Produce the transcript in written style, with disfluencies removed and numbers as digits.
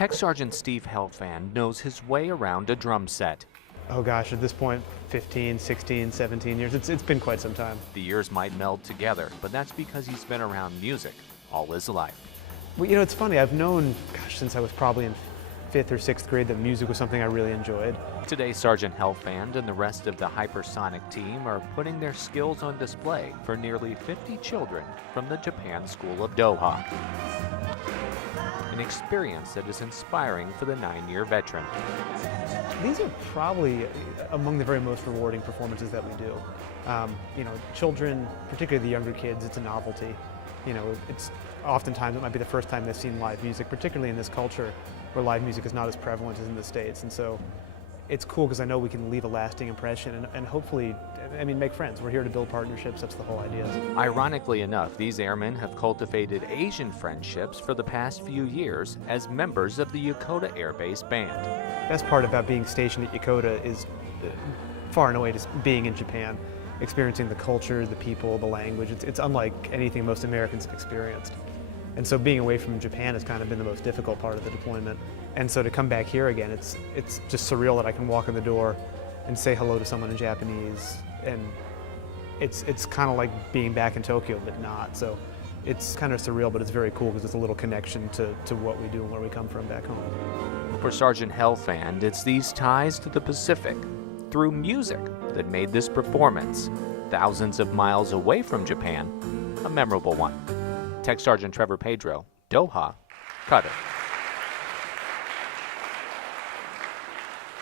Tech Sergeant Steve Helfand knows his way around a drum set. Oh gosh, at this point, 15, 16, 17 years. It's been quite some time. The years might meld together, but that's because he's been around music all his life. Well, you know, it's funny. I've known, since I was probably in 5th or 6th grade that music was something I really enjoyed. Today, Sergeant Helfand and the rest of the hypersonic team are putting their skills on display for nearly 50 children from the Japan School of Doha. An experience that is inspiring for the 9-year veteran. These are probably among the very most rewarding performances that we do. You know, children, particularly the younger kids, it's a novelty. You know, it's oftentimes it might be the first time they've seen live music, particularly in this culture where live music is not as prevalent as in the States. And so it's cool because I know we can leave a lasting impression and hopefully, I mean, make friends. We're here to build partnerships. That's the whole idea. Ironically enough, these airmen have cultivated Asian friendships for the past few years as members of the Yokota Air Base Band. Best part about being stationed at Yokota is far and away just being in Japan, experiencing the culture, the people, the language. It's unlike anything most Americans have experienced. And so being away from Japan has kind of been the most difficult part of the deployment. And so to come back here again, it's just surreal that I can walk in the door and say hello to someone in Japanese. And it's kind of like being back in Tokyo, but not. So it's kind of surreal, but it's very cool because it's a little connection to what we do and where we come from back home. For Sergeant Helfand, it's these ties to the Pacific through music that made this performance, thousands of miles away from Japan, a memorable one. Tech Sergeant Trevor Pedro, Doha, Qatar.